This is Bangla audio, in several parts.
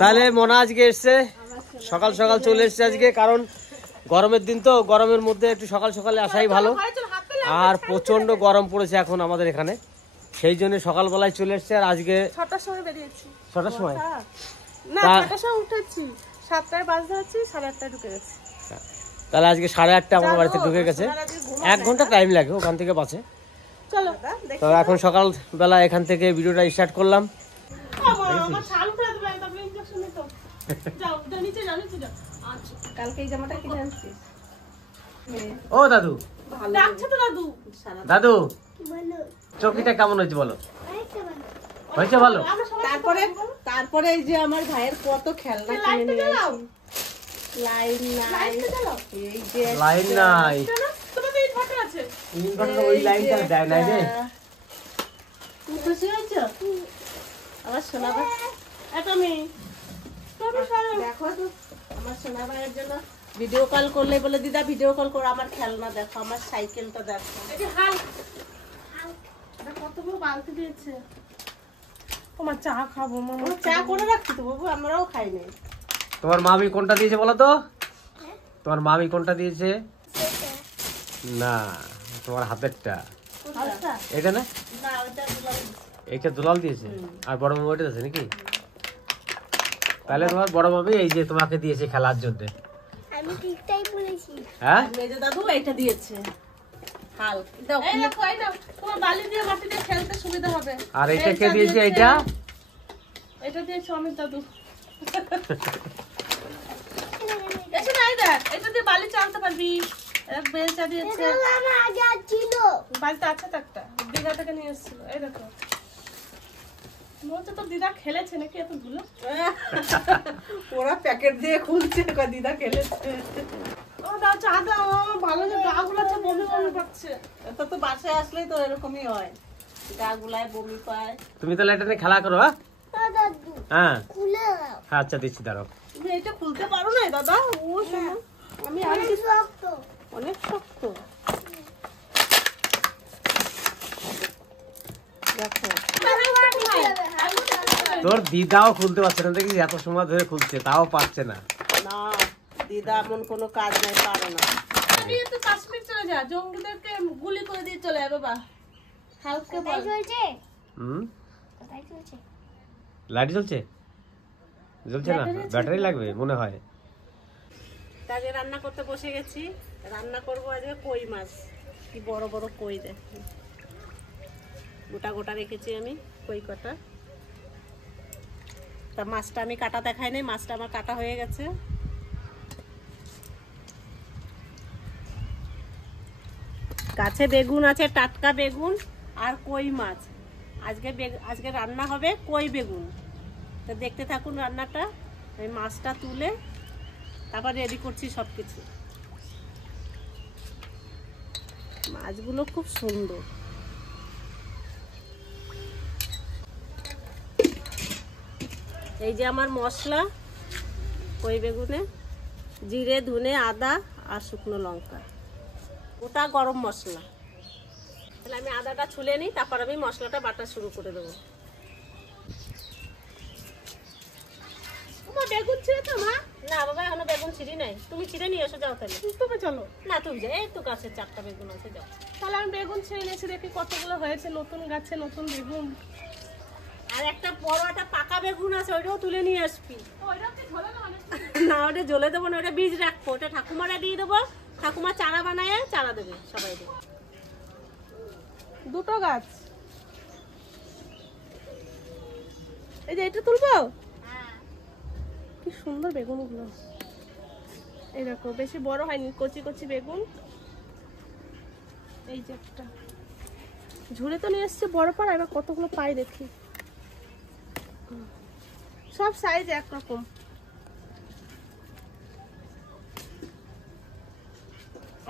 তাহলে মনা আজকে এসছে, সকাল সকাল চলে এসছে আজকে, কারণ গরমের দিন তো, গরমের মধ্যে একটু সকাল সকালে আসাই ভালো। আর প্রচন্ড গরম পড়েছে এখন আমাদের এখানে, সেই জন্য সকালবেলায় চলে এসছে। আর আজকে 6টার সময় বেরিয়েছি। 6টার সময় না, 6টার সময় উঠেছি, 7টায় বাস ধরেছি, 8:30টায় ঢুকে গেছি। তাহলে আজকে 8:30 আমার বাড়িতে ঢুকে গেছে, 1 ঘন্টা টাইম লাগে ওখান থেকে বাসে। চলো তো এখন সকালবেলা এখান থেকে ভিডিওটা স্টার্ট করলাম। কালকে এই জামাটা কিনে আনছি। ও দাদু, দাদু চকিটা কেমন হয়েছে বলো? হয়েছে ভালো। তারপরে এই যে আমার ভাইয়ের কত খেলনা কিনে নিয়ে আসি। লাইন নাই, এই যে লাইন নাই, ইনভার্টার ওই লাইনটা দেয় নাই রে। তুমি খুশি হয়েছো? আমার সোনা ভাই, এটা মেয়ে দেখো তো, আমার সোনা ভাইয়ের জন্য ভিডিও কল করলে বলে দিদা ভিডিও কল করো, আমার খেলনা দেখো, আমার সাইকেলটা দেখো। এই যে হাল্ক, এটা কতগুলো বালতি দিয়েছে। তোমার চা খাবো মামা, চা করে রাখছি তো বাবু, আমরাও খাই নাই। তোমার মামি কোনটা দিয়েছে বলো তো? তোমার মামি কোনটা দিয়েছে? না, তোমার হাতেরটা এটা না, এইটা দুলাল দিয়েছে। আর বড় মামি ওইটা আছে নাকি? তাহলে তোমার বড় মামি এই যে তোমাকে দিয়েছে খেলার জন্য। আমি ঠিকটাই বলেছি। হ্যাঁ, মেজো দাদু এইটা দিয়েছে হাল্ক। দাও, এই দেখো, এই দাও, তোমার বালি দিয়ে মাটি দিয়ে খেলতে সুবিধা হবে। আর এইটা কে দিয়েছে? এইটা এটা দিয়েছে অমিত দাদু। এসে নাই দেখ, এটা দিয়ে বালি চালতে পারবি। এক বেলচা দিয়েছে, এটা আমার আগে ছিল। বালিটা আছে তো একটা, দিদা থেকে নিয়ে এসেছিল। এই দেখো, মনে তো দিদা খেলেছে নাকি এতগুলো। ওরা প্যাকেট দিয়ে খুলছে, দিদা খেলেছে। ও দাও, চা দাও, ভালো যে গা গুলাচ্ছে, বমি বমি পাচ্ছে। এটা তো বাসায় আসলেই তো এরকমই হয়, গা গুলায় বমি পায়। তুমি তাহলে এটা নিয়ে খেলা করো। দাদু হ্যাঁ, খুলে দাও। আচ্ছা দিচ্ছি, দাঁড়াও। তুমি এটা খুলতে পারো না দাদা? ও শোনো, আমি আর অনেক শক্ত। অনেক শক্ত। দেখো, তোর দিদাও খুলতে পারছে না, দেখি এত সময় ধরে খুলছে তাও পারছে না। না দিদা এমন কোনো কাজ নাই, পারে না। আরে তো কাশ্মীর চলে যা, জঙ্গিদেরকে গুলি করে দিয়ে চলে যাবে। বাবা হালকা বল। চলছে? হুম, কোথায় চলছে? লাইট জ্বলছে? জ্বলছে না, ব্যাটারি লাগবে মনে হয়। আজকে রান্না করতে বসে গেছি, রান্না করব আজকে কই মাছ। কি বড় বড় কই, দেখ গোটা গোটা রেখেছি আমি কই কটা। তা মাছটা আমি কাটা দেখাই নাই, মাছটা আমার কাটা হয়ে গেছে। গাছে বেগুন আছে, টাটকা বেগুন আর কই মাছ। আজকে রান্না হবে কই বেগুন। তো দেখতে থাকুন রান্নাটা। আমি মাছটা তুলে তারপর রেডি করছি সব কিছু। মাছগুলো খুব সুন্দর। এই যে আমার মশলা, কই বেগুনে জিরে, ধনে, আদা আর শুকনো লঙ্কা, ওটা গরম মশলা। তাহলে আমি আদাটা ছুলে নিই, তারপর আমি মশলাটা বাটা শুরু করে দেবো। বেগুন ছিঁড়ে তো মা? না বাবা, এখনো বেগুন ছিঁড়ি নাই। তুমি ছিঁড়ে নিয়ে এসো, যাও তাহলে। তুমি চলো না, তুমি যাও, এই তো গাছে 4টা বেগুন আছে, যাও। তাহলে আমি বেগুন ছিঁড়ে নিয়েছি, দেখি কতগুলো হয়েছে। নতুন গাছে নতুন বেগুন। আর একটা বড় একটা পাকা বেগুন আছে, ওইটাও তুলে নিয়ে আসবি। না, ওটা জ্বলে দেবো না, ওটা বীজ রাখবো, ওটা ঠাকুমারা দিয়ে দেবো। ঠাকুমা চারা বানায় চারা দেবে, সবাই দেবে। দুটো গাছ, এই যে এটা তুলবো। কি সুন্দর বেগুন গুলো, এই দেখো, বেশি বড় হয়নি, কচি কচি বেগুন। এই যে একটা ঝুড়ে তো নিয়ে এসছে বড় পাড়া, এবার কতগুলো পাই দেখি। সব সাইজ একরকম।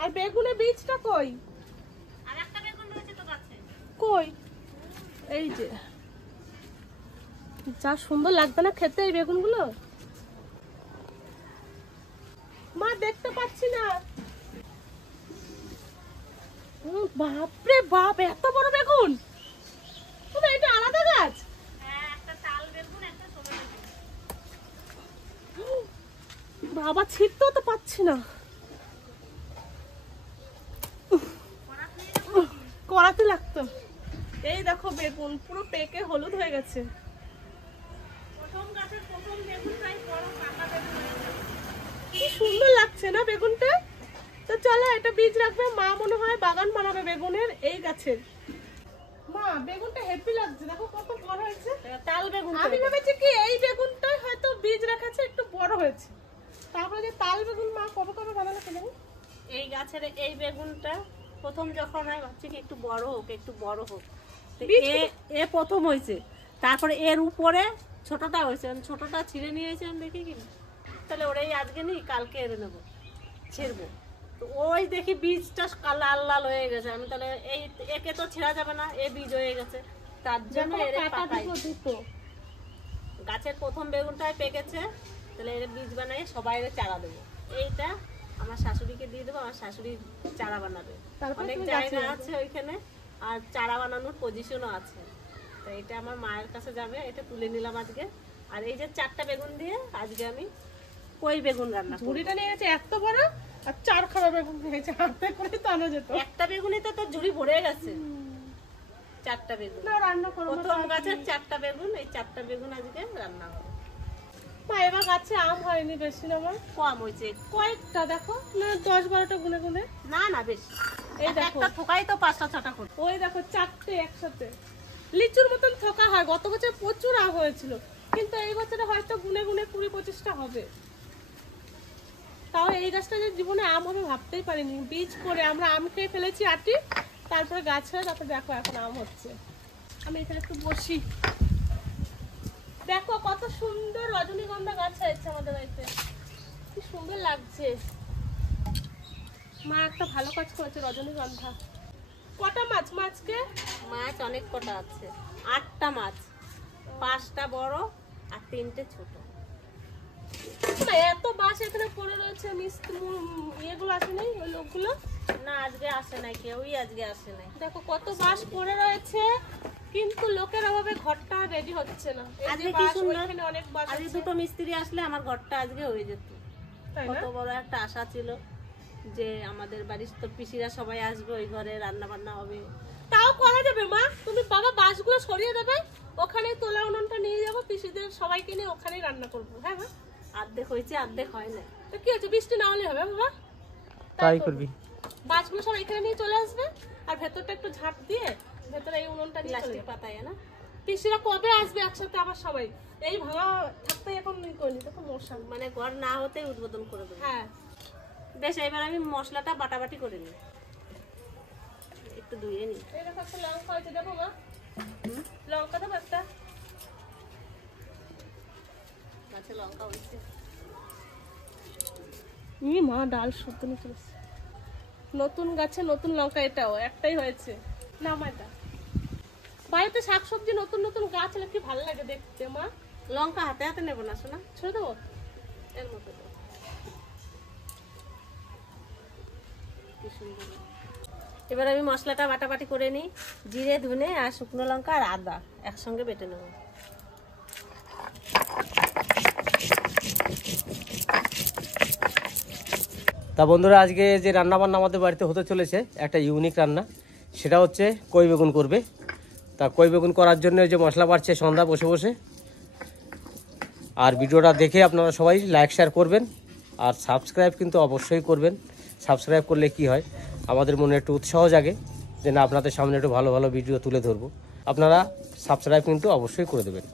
আর বেগুনের বীজটা কই? আর একটা বেগুন রয়েছে তো গাছে। কই? এই যে, যা সুন্দর লাগবে না খেতে এই বেগুনগুলো। মা দেখতে পাচ্ছি না। বাপরে বাপ, এত বড় বেগুন! এটা আলাদা গাছ? হ্যাঁ, একটা তাল বেগুন, একটা ছোট বেগুন। বাবা ছিটতেও তো পাচ্ছি না, কড়াতে লাগতো। এই দেখো বেগুন পুরো পেকে হলুদ হয়ে গেছে। প্রথম গাছের প্রথম বেগুনটাই বড় পাকা বেগুন হয়ে গেছে। কি সুন্দর লাগছে না বেগুনটা। তো চলো এটা বীজ রাখবে, মা মনে হয় বাগান বানাবে বেগুনের এই গাছের। মা বেগুনটা হেভি লাগছে, দেখো কত বড় হয়েছে। তাল বেগুন আমি ভেবেছি কি এই বেগুনটাই হয়তো বীজ রাখাছে একটু বড় হয়েছে, তারপরে যে তাল বেগুন মা কবে কবে বানালো কে জানি। এই গাছের এই বেগুনটা প্রথম যখন হয় ভাবছি কি একটু বড় হোক একটু বড় হোক, এ প্রথম হয়েছে, তারপরে এর উপরে ছোটটা হয়েছে, ছোটটা ছিঁড়ে নিয়েছে আমি দেখি কি, তাহলে ওরাই আজকে নি কালকে এনে নেবো ছিঁড়বো। তো ওই দেখি বীজটা লাল লাল হয়ে গেছে, আমি তাহলে এই একে তো ছেঁড়া যাবে না, এ বীজ হয়ে গেছে, তার জন্য গাছের প্রথম বেগুনটাই পেকেছে, তাহলে এর বীজ বানাই সবাই চারা দেবো। এইটা আমার শাশুড়িকে দিয়ে দেবো, আমার শাশুড়ি চারা বানাবে, অনেক জায়গা আছে ওইখানে আর চারা বানানোর পজিশনও আছে। তো এটা আমার মায়ের কাছে যাবে, এটা তুলে নিলাম আজকে। আর এই যে 4টা বেগুন দিয়ে আজকে আমি কই বেগুন রান্না করব। ঝুড়িটা নিয়ে গেছে এত বড়, আর 4 খানা বেগুন নিয়েছে, হাতে করে তো আনা যেত। একটা বেগুনই তো তোর ঝুড়ি ভরে গেছে, 4টা বেগুন না রান্না করব। প্রথম গাছের 4টা বেগুন, এই 4টা বেগুন আজকে রান্না হবে। মা এবার গাছে আম হয়নি বেশি না, আমার কম হয়েছে কয়েকটা, দেখো না 10-12টা গুনে গুনে, না না বেশি। এই দেখো একটা থোকাই তো 5টা-6টা করে, ওই দেখো 4টে একসাথে। লিচুর মতন থোকা হয়, গত বছর প্রচুর আম হয়েছিল, কিন্তু এই বছরে হয়তো গুনে গুনে 20-25টা হবে। তাও এই গাছটা যে জীবনে আম হবে ভাবতেই পারিনি, বীজ করে আমরা আম খেয়ে ফেলেছি আটি, তারপরে গাছ হয়ে তারপরে দেখো এখন আম হচ্ছে। আমি এখানে একটু বসি, দেখো কত সুন্দর রজনীগন্ধা গাছ হয়েছে আমাদের বাড়িতে, কি সুন্দর লাগছে। মা একটা ভালো কাজ করেছে, রজনীগন্ধা। কটা মাছ মাছকে? মাছ অনেক কটা আছে, 8টা মাছ, 5টা বড় আর 3টে ছোট। এত বাস এখানে পড়ে রয়েছে, মিস্ত্রি এগুলো আসে নাই, ওই লোকগুলো না আজকে আসে নাই, কেউই আজকে আসে নাই। দেখো কত বাস পড়ে রয়েছে, কিন্তু লোকের অভাবে ঘরটা রেডি হচ্ছে না। আজকে কি সুন্দর, অনেক বাস, আজকে 2টো মিস্ত্রি আসলে আমার ঘরটা আজকে হয়ে যেত। কত বড় একটা আশা ছিল যে আমাদের বাড়ির তো পিসিরা সবাই আসবে, ওই ঘরে রান্না বান্না হবে। তাও করা যাবে মা, তুমি বাবা বাসগুলো সরিয়ে দেবে, ওখানে তোলা উনুনটা নিয়ে যাবো, পিসিদের সবাইকে নিয়ে ওখানেই রান্না করবো। হ্যাঁ মা, অর্ধেক হয়েছে অর্ধেক হয় না, তো কি হচ্ছে বৃষ্টি না হলে হবে বাবা, তাই করবি। বাসগুলো সব এখানে নিয়ে চলে আসবে, আর ভেতরটা একটু ঝাঁপ দিয়ে ভেতরে এই উনুনটা নিয়ে প্লাস্টিক পাতায় না। পিসিরা কবে আসবে একসাথে আবার সবাই, এই ভাঙা থাকতে এখন করিনি, তখন মশা মানে ঘর না হতেই উদ্বোধন করে দেবো। হ্যাঁ বেশ, এবার আমি মশলাটা বাটাবাটি করে নিই, একটু ধুয়ে নিই। এই দেখো একটা লঙ্কা হয়েছে, দেবো মা? লঙ্কা দেবো একটা, গাছে লঙ্কা হয়েছে। মা ডাল শুদ্ধ নিয়ে চলেছে, নতুন গাছে নতুন লঙ্কা, এটাও একটাই হয়েছে না মা। এটা বাড়িতে শাকসবজি নতুন নতুন গাছ হলে কি ভালো লাগে দেখতে। মা লঙ্কা হাতে হাতে নেবো না, শোনা ছেড়ে দেবো এর মতো। এবার আমি মশলাটা বাটাবাটি করে নিই, জিরে ধনে আর শুকনো লঙ্কা আর আদা একসঙ্গে বেটে নেব। তা বন্ধুরা, আজকে যে রান্না বান্না আমাদের বাড়িতে হতে চলেছে একটা ইউনিক রান্না, সেটা হচ্ছে কই বেগুন করবে। তা কই বেগুন করার জন্য যে মশলা বাড়ছে সন্ধ্যা বসে বসে, আর ভিডিওটা দেখে আপনারা সবাই লাইক শেয়ার করবেন, আর সাবস্ক্রাইব কিন্তু অবশ্যই করবেন। সাবস্ক্রাইব করলে কি হয়, আমাদের মনে একটু উৎসাহ জাগে যে না আপনাদের সামনে একটু ভালো ভালো ভিডিও তুলে ধরবো। আপনারা সাবস্ক্রাইব কিন্তু অবশ্যই করে দেবেন।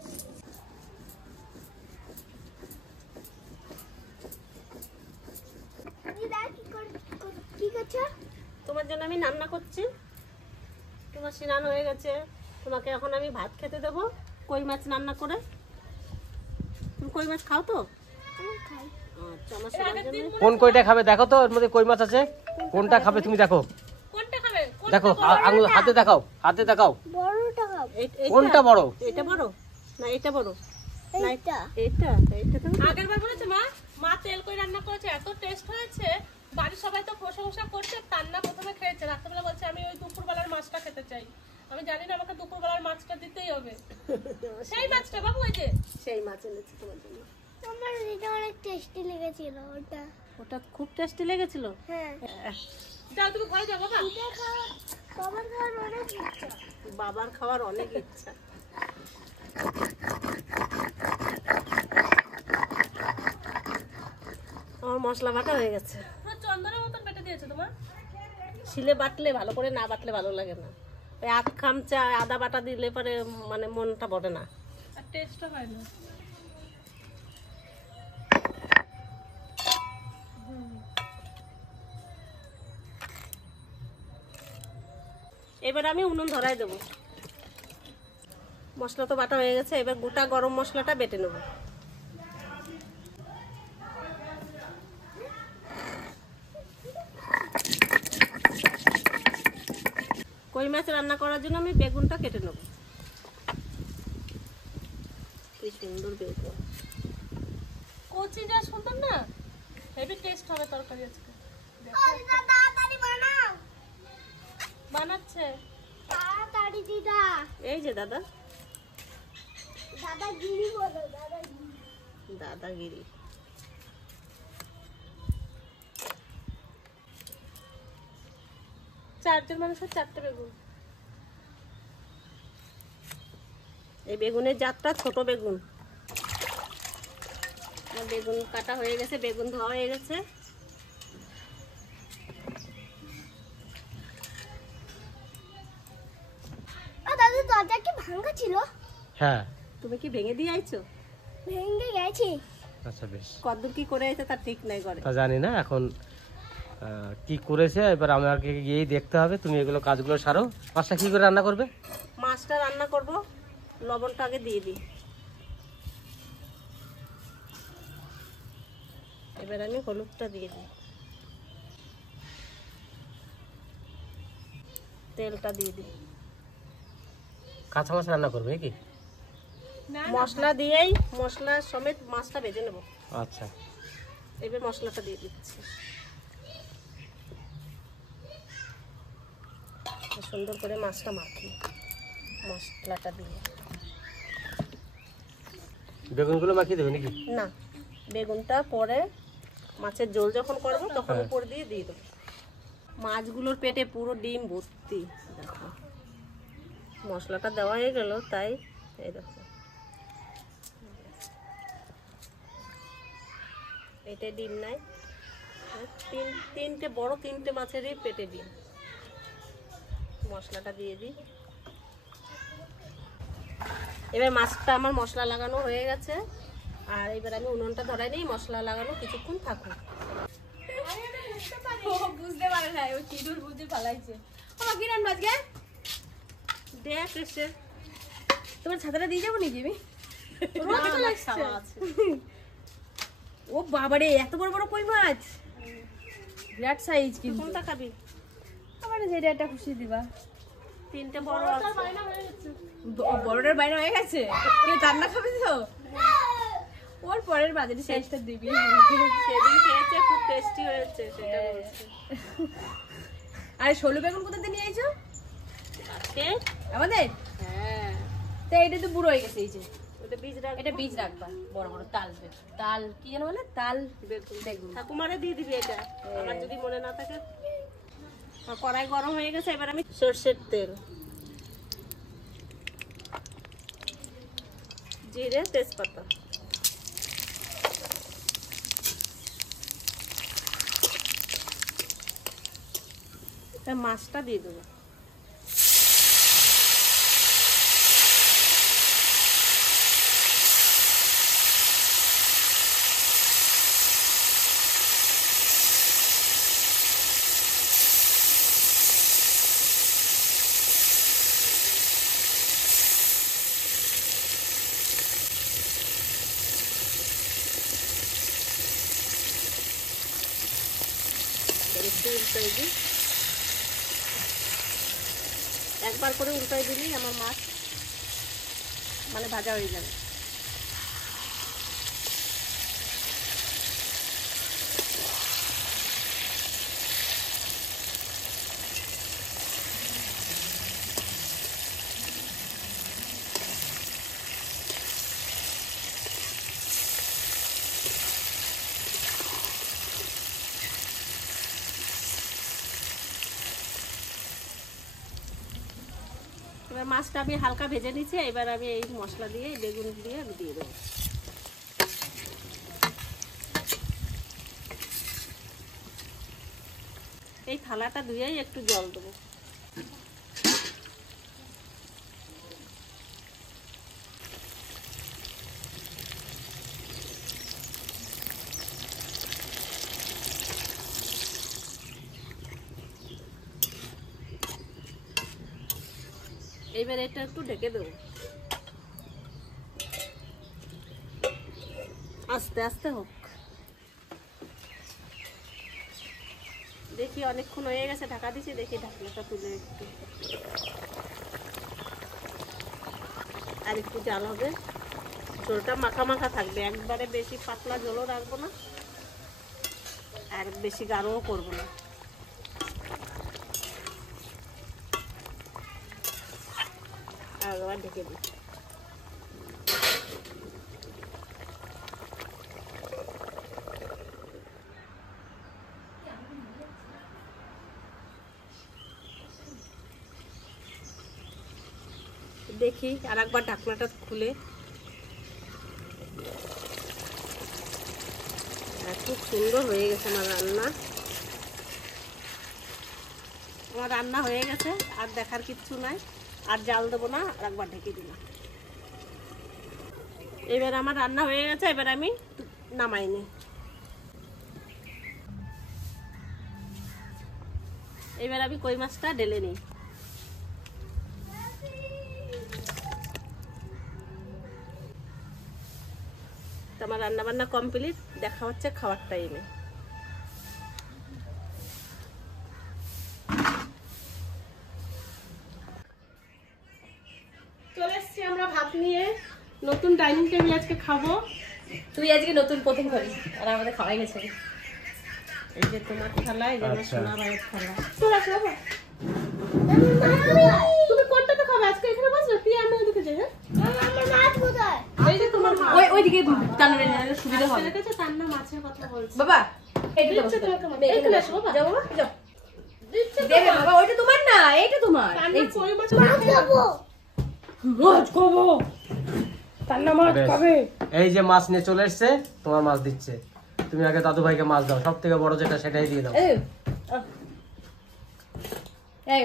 তোমার জন্য আমি রান্না করছি, তোমার স্নান হয়ে গেছে, তোমাকে এখন আমি ভাত খেতে দেবো কই মাছ রান্না করে। তুমি কই মাছ খাও তো? কোন কইটা খাবে দেখো তো, এর মধ্যে কই মাছ আছে, কোনটা খাবে তুমি দেখো। কোনটা খাবে দেখো, আঙুল হাতে দেখাও, হাতে দেখাও বড়টা খাও। কোনটা বড়। এটা বড় না এটা বড়? এইটা এটা এটা তো আগের বার বলেছে মা, মা তেল কই রান্না করেছে, এত টেস্ট হয়েছে, বাড়ির সবাই তো প্রশংসা করছে। তান্না প্রথমে খেয়েছে, রাত্রেবেলা বলছে আমি ওই দুপুরবেলার মাছটা খেতে চাই। আমি জানি না, আমাকে দুপুরবেলার মাছটা দিতেই হবে। সেই মাছটা বাবু, ওই যে সেই মাছ এনেছি তোমার জন্য। আমার এটা অনেক টেস্টি লেগেছিল ওটা। ওটা খুব টেস্টি লেগেছিল। হ্যাঁ, যাও তুমি ঘরে যাও বাবা। এটা খাওয়া বাবার খাওয়ার অনেক ইচ্ছা। বাবার খাওয়ার অনেক ইচ্ছা। আমার মশলা বাটা হয়ে গেছে। চন্দনের মতন বেটে দিয়েছো তোমার। শিলে বাটলে ভালো করে, না বাটলে ভালো লাগে না। ওই আধ খামচা আদা বাটা দিলে পরে মানে মনটা বড়ে না, আর টেস্টও হয় না। এবার আমি উনুন ধরাই দেবো। মশলা তো বাটা হয়ে গেছে, এবার গোটা গরম মশলাটা বেটে নেব। কই মাছ রান্না করার জন্য আমি বেগুনটা কেটে নেব। কি সুন্দর বেগুন, কচি যা সুন্দর না, হেভি টেস্ট হবে তরকারি আজকে। তাড়াতাড়ি বানাও। বানাচ্ছে তাড়াতাড়ি দিদা। এই যে দাদা, দাদাগিরি বলো, দাদাগিরি। দাদাগিরি। চারজন মানুষের 4টে বেগুন। এই বেগুনের জাতটা ছোট বেগুন। আমার বেগুন কাটা হয়ে গেছে, বেগুন ধোয়া হয়ে গেছে। দাদু দরজা কি ভাঙা ছিল? হ্যাঁ। তুমি কি ভেঙে দিয়ে আইছো? ভেঙে গেছে। আচ্ছা বেশ। কদ্দূর কি করে আইছে তার ঠিক নাই করে। তা জানি না এখন কি করেছে, এবার আমাকে গিয়েই দেখতে হবে। তুমি এগুলো কাজগুলো সারো। মাছটা কি করে রান্না করবে? মাছটা রান্না করব, লবণটা আগে দিয়ে দিই। এবার আমি হলুদটা দিয়ে দিই, তেলটা দিয়ে দিই। কাঁচা মাছ রান্না করবে কি? মশলা দিয়েই মশলা সমেত মাছটা ভেজে নেব। আচ্ছা। এবার মশলাটা দিয়ে দিচ্ছি, সুন্দর করে মাছটা মাখি মশলাটা দিয়ে। বেগুনগুলো মাখিয়ে দেবে নাকি? না, বেগুনটা পরে মাছের ঝোল যখন করবো তখন উপর দিয়ে দিয়ে দেবো। মাছগুলোর পেটে পুরো ডিম ভর্তি। দেখো মশলাটা দেওয়া হয়ে গেল, তাই এই দেখো পেটে ডিম নাই। তিনটে বড় তিনটে মাছেরই পেটে ডিম। মশলাটা দিয়ে দিই। এবার মাছটা আমার মশলা লাগানো হয়ে গেছে, আর এবার আমি উনুনটা ধরাই নিই। মশলা লাগানো কিছুক্ষণ থাকুক। বুঝতে পারে না, ও চিদুর বুঝতে পালাইছে। আমার কি রান্না আজকে? দেখ এসে তোমার ছাতাটা দিয়ে যাবো নাকি আমি? খাওয়া আছে। ও বাবারে, এত বড় বড় কই মাছ, বিরাট সাইজ। কিন্তু কোনটা খাবি? আমার যেটা একটা খুশি দিবা। তিনটে বড় আছে। বড়টার বাইরে হয়ে গেছে, রান্না খাবি তো? ওর পরের বাজারে সাইজটা দিবি। সেদিন খেয়েছে, খুব টেস্টি হয়েছে সেটা বলছে। আর ষোলো বেগুন কোথাতে নিয়ে আইছো? আজকে আমাদের? হ্যাঁ, তো এটা তো বুড়ো হয়ে গেছে। এই যে ওটা বীজ রাখ। এটা বীজ রাখবা, বড় বড় তাল বেগুন। তাল কি যেন বলে? তাল বেগুন। ঠাকুমারে দিয়ে দিবি এটা, আমার যদি মনে না থাকে। কড়াই গরম হয়ে গেছে, এবার আমি সর্ষের তেল, জিরে, তেজপাতা, মাছটা দিয়ে দেবো। উল্টাই দিই, একবার করে উল্টাই দিলেই আমার মাছ মানে ভাজা হয়ে যাবে। এবার মাছটা আমি হালকা ভেজে নিচ্ছি, এবার আমি এই মশলা দিয়ে বেগুন দিয়ে আমি দিয়ে দেবো। এই থালাটা ধুয়েই একটু জল দেবো। এইবার এটা একটু ঢেকে দেবো, আস্তে আস্তে হোক। দেখি অনেকক্ষণ হয়ে গেছে, ঢাকা দিচ্ছি, দেখি ঢাকনাটা তুলে একটু, আর একটু জাল হবে। ঝোলটা মাখা মাখা থাকবে, একবারে বেশি পাতলা ঝোলও রাখবো না আর বেশি গাঢ়ও করবো না। আর আবার ঢেকে দিই। দেখি আর একবার ঢাকনাটা খুলে, খুব সুন্দর হয়ে গেছে আমার রান্না। আমার রান্না হয়ে গেছে, আর দেখার কিচ্ছু নাই, আর জাল দেবো না, আর একবার ঢেকে দিলাম। এবার আমার রান্না হয়ে গেছে, এবার আমি নামাই নি। এবার আমি কই মাছটা ঢেলে নিই। আমার রান্না বান্না কমপ্লিট, দেখা হচ্ছে খাওয়ার টাইমে। চলে এসছি আমরা ভাত নিয়ে, নতুন ডাইনিং টেবিল আজকে খাবো। তুই আজকে নতুন প্রথম করিস আর আমাদের খাওয়াই গেছে। এই যে তোমার থালা, এই যে আমার আচ্ছা। সোনা ভাইয়ের থালা। তোরা খাবো? তুমি কোনটাতে খাবে আজকে? এখানে বসবে, তুই আমি ওদিকে যাই। হ্যাঁ, আমার মাছ কোথায়? এই যে তোমার মা ওইদিকে টানলে সুবিধা হবে। ছেলের কাছে তান্না মাছের কথা বলছে। বাবা এইটা দিচ্ছে তোমাকে মাছ। এখানে আসো বাবা। যাও বাবা যাও। দিচ্ছে দেবে বাবা, ওইটা তোমার না, এইটা তোমার। তান্না কই মাছ মাছ খাবো। মাছ খাবো। তান্না মাছ বেশ। খাবে। এই যে মাছ নিয়ে চলে এসছে, তোমার মাছ দিচ্ছে। তুমি আগে দাদু ভাইকে মাছ দাও, সব থেকে বড় যেটা সেটাই দিয়ে দাও। এই এই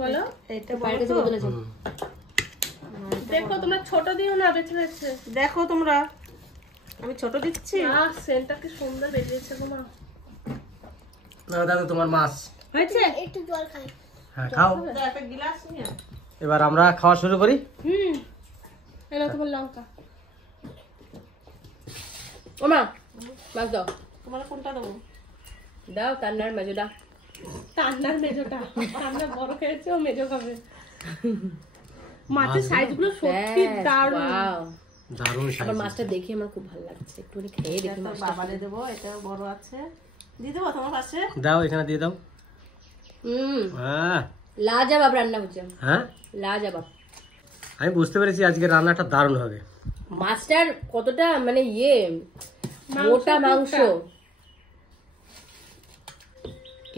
বলো, এটা বাইরে থেকে বদলেছে। হুম। দেখো তোমরা ছোট দিও না, বেছে বেছে দেখো তোমরা। আমি ছোট দিচ্ছি। সেন্টটা কি সুন্দর বেরিয়েছে গো মা। নাও দাদু তোমার মাছ। হয়েছে? একটু জল খাই। হ্যাঁ খাও। দাও একটা গ্লাস নিয়ে। এবার আমরা খাওয়া শুরু করি। এলো তোমার লঙ্কা। ও মা মাছ দাও। তোমার কোনটা দেবো? দাও তান্নার মেজো দাও। তান্নার মেজোটা। তান্না বড় খেয়েছে, ও মেজো খাবে। মাছের সাইজ গুলো সত্যি দারুণ। ওয়াও, দারুণ আমার সাইজ। মাছটা দেখে আমার খুব ভালো লাগছে, একটু খেয়ে দেখি মাছটা। বাবারে দেবো, এটাও বড় আছে। দিয়ে দেবো তোমার পাশে? দাও এখানে দিয়ে দাও। হ্যাঁ লাজবাব রান্না হচ্ছে, হ্যাঁ, লাজবাব। আমি বুঝতে পেরেছি আজকে রান্নাটা দারুণ হবে। মাছটার কতটা মানে মোটা মাংস।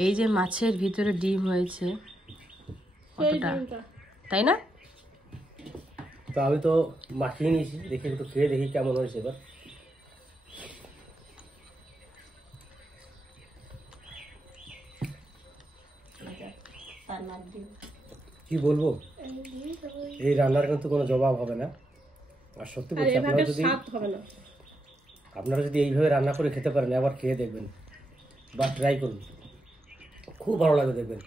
এই যে মাছের ভিতরে ডিম হয়েছে কতটা, তাই না? তো আমি তো মাখিয়ে নিয়েছি, দেখি একটু খেয়ে দেখি কেমন হয়েছে এবার। কি বলবো, এই রান্নার কিন্তু কোনো জবাব হবে না। আর সত্যি বলছি, আপনারা যদি এইভাবে রান্না করে খেতে পারেন, আবার খেয়ে দেখবেন বা ট্রাই করুন, খুব ভালো লাগবে দেখবেন।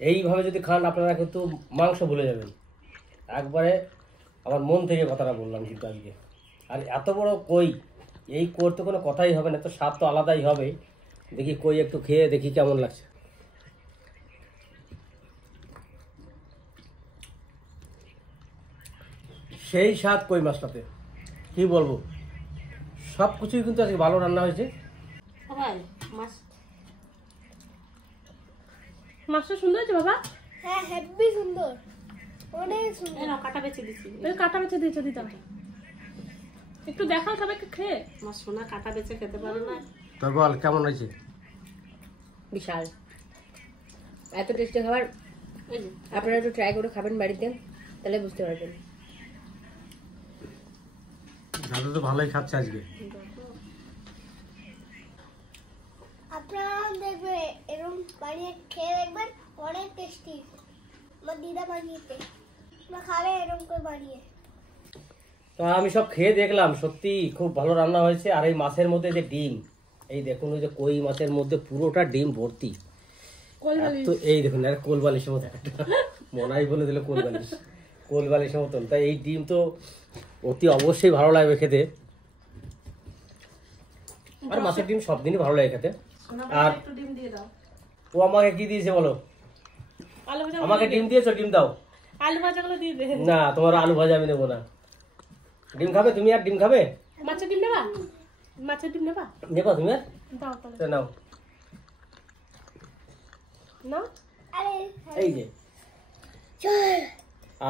এইভাবে যদি খান আপনারা কিন্তু মাংস ভুলে যাবেন একবারে। আমার মন থেকে কথাটা বললাম কিন্তু আজকে। আর এত বড় কই, এই করতে কোনো কথাই হবে না, তো স্বাদ তো আলাদাই হবে। দেখি কই একটু খেয়ে দেখি কেমন লাগছে। সেই স্বাদ কই মাছটাতে, কি বলবো, সব কিছুই কিন্তু আজকে ভালো রান্না হয়েছে। মাছটা সুন্দর হয়েছে বাবা। হ্যাঁ, হেব্বি সুন্দর, অনেক সুন্দর। কাটা বেছে দিচ্ছি, কাটা বেছে দিয়েছে দিতাম। একটু দেখাও সবাইকে খেয়ে। আমার সোনা কাটা বেছে খেতে পারে না। তোর বল কেমন হয়েছে? বিশাল, এত টেস্টি খাবার আপনারা একটু ট্রাই করে খাবেন বাড়িতে, তাহলে বুঝতে পারবেন। দাদা তো ভালোই খাচ্ছে আজকে। আপনারা দেখবে এরকম বানিয়ে খেয়ে দেখবেন, অনেক টেস্টি। আমার দিদা বানিয়েছে, আমরা খাবে এরকম করে বানিয়ে। তো আমি সব খেয়ে দেখলাম, সত্যি খুব ভালো রান্না হয়েছে। আর এই মাছের মধ্যে যে ডিম, এই দেখুন ওই যে কই মাছের মধ্যে পুরোটা ডিম ভর্তি। তো এই দেখুন আর কোল বালিশের মতো একটা মনাই বলে দিল কোল বালিশ, কোল বালিশের মতন। তাই এই ডিম তো অতি অবশ্যই ভালো লাগবে খেতে। আর মাছের ডিম সব দিনই ভালো লাগে খেতে। আর একটু ডিম দিয়ে দাও। ও আমাকে কি দিয়েছে বলো? আলু ভাজা, আমাকে ডিম দিয়েছো, ডিম দাও। আলু ভাজাগুলো দিয়ে দে। না, তোমার আলু ভাজা আমি নেবো না। ডিম খাবে তুমি? আর ডিম খাবে? মাছের ডিম নেবা? মাছের ডিম নেবা? নেবা তুমি? আর দাও তাহলে। তো নাও। না আরে এই যে,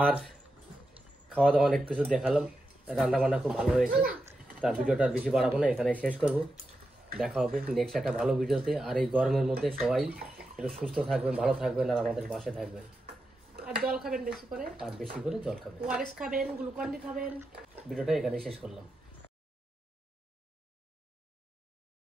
আর খাওয়া দাওয়া অনেক কিছু দেখালাম, রান্না বান্না খুব ভালো হয়েছে। তার ভিডিওটা আর বেশি বাড়াবো না, এখানে শেষ করব। দেখা হবে নেক্সট একটা ভালো ভিডিওতে। আর এই গরমের মধ্যে সবাই একটু সুস্থ থাকবেন, ভালো থাকবেন, আর আমাদের পাশে থাকবেন। আর জল খাবেন বেশি করে, আর বেশি করে জল খাবেন। ওআরএস খাবেন, গ্লুকন ডি খাবেন। ভিডিওটা এখানে শেষ করলাম।